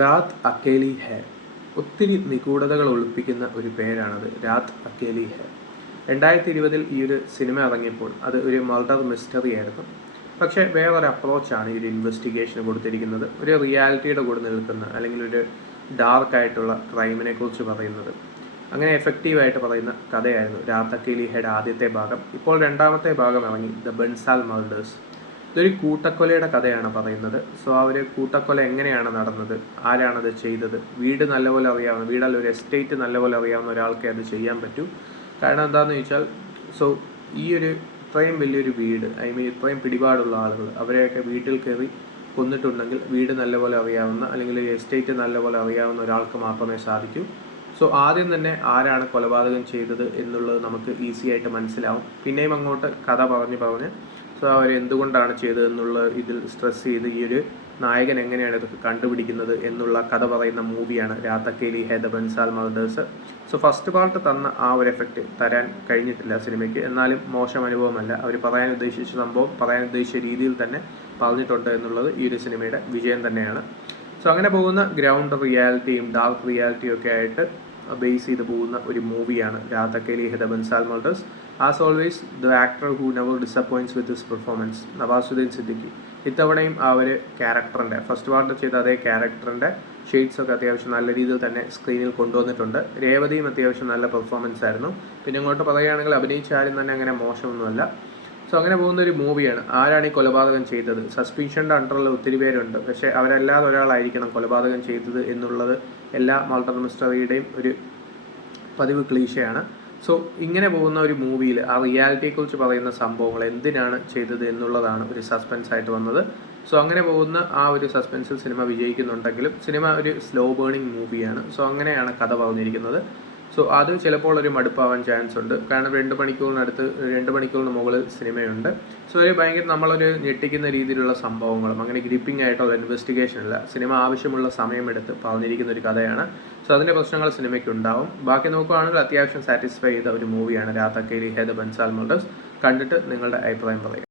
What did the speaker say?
രാത് അക്കേലി ഹെ. ഒത്തിരി നിഗൂഢതകൾ ഒളിപ്പിക്കുന്ന ഒരു പേരാണത്, രാത് അക്കേലി ഹെ. 2020 ഈ ഒരു സിനിമ ഇറങ്ങിയപ്പോൾ അത് ഒരു മർഡർ മിസ്റ്ററി ആയിരുന്നു. പക്ഷേ വേറൊരു അപ്രോച്ചാണ് ഈ ഒരു ഇൻവെസ്റ്റിഗേഷന് കൊടുത്തിരിക്കുന്നത്. ഒരു റിയാലിറ്റിയുടെ കൂടെ നിൽക്കുന്ന അല്ലെങ്കിൽ ഒരു ഡാർക്കായിട്ടുള്ള ക്രൈമിനെ കുറിച്ച് പറയുന്നത്, അങ്ങനെ എഫക്റ്റീവായിട്ട് പറയുന്ന കഥയായിരുന്നു രാത് അക്കേലി ഹെയുടെ ആദ്യത്തെ ഭാഗം. ഇപ്പോൾ രണ്ടാമത്തെ ഭാഗം ഇറങ്ങി, ദ ബൻസാൽ മർഡേഴ്സ്. ഇതൊരു കൂട്ടക്കൊലയുടെ കഥയാണ് പറയുന്നത്. സോ ആ ഒരു കൂട്ടക്കൊല എങ്ങനെയാണ് നടന്നത്, ആരാണത് ചെയ്തത്, വീട് നല്ലപോലെ അറിയാവുന്ന, വീടല്ല ഒരു എസ്റ്റേറ്റ് നല്ലപോലെ അറിയാവുന്ന ഒരാൾക്കേ അത് ചെയ്യാൻ പറ്റൂ. കാരണം എന്താണെന്ന് ചോദിച്ചാൽ, സോ ഈ ഒരു ഇത്രയും വലിയൊരു വീട്, ഇത്രയും പിടിപാടുള്ള ആളുകൾ, അവരെയൊക്കെ വീട്ടിൽ കയറി കൊന്നിട്ടുണ്ടെങ്കിൽ വീട് നല്ലപോലെ അറിയാവുന്ന അല്ലെങ്കിൽ എസ്റ്റേറ്റ് നല്ലപോലെ അറിയാവുന്ന ഒരാൾക്ക് മാത്രമേ സാധിക്കൂ. സോ ആദ്യം തന്നെ ആരാണ് കൊലപാതകം ചെയ്തത് എന്നുള്ളത് നമുക്ക് ഈസി ആയിട്ട് മനസ്സിലാവും. പിന്നെയും അങ്ങോട്ട് കഥ പറഞ്ഞ് സോ അവർ എന്തുകൊണ്ടാണ് ചെയ്തതെന്നുള്ള ഇതിൽ സ്ട്രെസ് ചെയ്ത് ഈ ഒരു നായകൻ എങ്ങനെയാണ് ഇതൊക്കെ കണ്ടുപിടിക്കുന്നത് എന്നുള്ള കഥ പറയുന്ന മൂവിയാണ് Raat Akeli Hai, the Bansal murders. So first part തന്ന ആ ഒരു എഫക്റ്റ് തരാൻ കഴിഞ്ഞിട്ടില്ല സിനിമയ്ക്ക്. എന്നാലും മോശം അനുഭവമല്ല. അവർ പറയാൻ ഉദ്ദേശിച്ച സംഭവം പറയാൻ ഉദ്ദേശിച്ച രീതിയിൽ തന്നെ പറഞ്ഞിട്ടുണ്ട് എന്നുള്ളത് ഈ ഒരു സിനിമയുടെ വിജയം തന്നെയാണ്. സോ അങ്ങനെ പോകുന്ന ഗ്രൗണ്ട് റിയാലിറ്റിയും ഡാർക്ക് റിയാലിറ്റിയും ഒക്കെ ആയിട്ട് ബേസ് ചെയ്ത് പോകുന്ന ഒരു മൂവിയാണ് Raat Akeli Hai, the Bansal murders. As always the actor who never disappoints with his performance, Nawazuddin Siddiqui. ഇത്തവണയും ആ ഒരു ക്യാരക്ടറിൻ്റെ ഫസ്റ്റ് പാർട്ട് ചെയ്ത അതേ ക്യാരക്ടറിൻ്റെ ഷെയ്ഡ്സ് ഒക്കെ അത്യാവശ്യം നല്ല രീതിയിൽ തന്നെ സ്ക്രീനിൽ കൊണ്ടുവന്നിട്ടുണ്ട്. രേവതിയും അത്യാവശ്യം നല്ല പെർഫോമൻസ് ആയിരുന്നു. പിന്നെ ഇങ്ങോട്ട് പറയുകയാണെങ്കിൽ അഭിനയിച്ച ആരും തന്നെ അങ്ങനെ മോശമൊന്നുമല്ല. സോ അങ്ങനെ പോകുന്ന ഒരു മൂവിയാണ്. ആരാണ് ഈ കൊലപാതകം ചെയ്തത്? സസ്പീഷൻ്റെ അണ്ടറിൽ ഒത്തിരി പേരുണ്ട്, പക്ഷേ അവരല്ലാതെ ഒരാളായിരിക്കണം കൊലപാതകം ചെയ്തത് എന്നുള്ളത് എല്ലാ മർഡർ മിസ്റ്ററിയുടെയും ഒരു പതിവ് ക്ലീശയാണ്. സോ ഇങ്ങനെ പോകുന്ന ഒരു മൂവിയിൽ ആ റിയാലിറ്റിയെക്കുറിച്ച് പറയുന്ന സംഭവങ്ങൾ എന്തിനാണ് ചെയ്തത് എന്നുള്ളതാണ് ഒരു സസ്പെൻസ് ആയിട്ട് വന്നത്. സോ അങ്ങനെ പോകുന്ന ആ ഒരു സസ്പെൻസിൽ സിനിമ വിജയിക്കുന്നുണ്ടെങ്കിലും സിനിമ ഒരു സ്ലോ ബേണിംഗ് മൂവിയാണ്. സോ അങ്ങനെയാണ് കഥ പറഞ്ഞിരിക്കുന്നത്. സോ അത് ചിലപ്പോൾ ഒരു മടുപ്പാവാൻ ചാൻസ് ഉണ്ട്. കാരണം 2 മണിക്കൂറിന് മുകളിൽ സിനിമയുണ്ട്. സോ ഒരു ഭയങ്കര നമ്മളൊരു ഞെട്ടിക്കുന്ന രീതിയിലുള്ള സംഭവങ്ങളും അങ്ങനെ ഗ്രിപ്പിംഗ് ആയിട്ടുള്ള ഇൻവെസ്റ്റിഗേഷൻ അല്ല. സിനിമ ആവശ്യമുള്ള സമയമെടുത്ത് പറഞ്ഞിരിക്കുന്ന ഒരു കഥയാണ്. സോ അതിൻ്റെ പ്രശ്നങ്ങൾ സിനിമയ്ക്ക് ഉണ്ടാവും. ബാക്കി നോക്കുകയാണെങ്കിൽ അത്യാവശ്യം സാറ്റിസ്ഫൈ ചെയ്ത ഒരു മൂവിയാണ് രാത് അക്കേലി ഹെ, ദ ബൻസാൽ മർഡേഴ്സ്. കണ്ടിട്ട് നിങ്ങളുടെ അഭിപ്രായം പറയുക.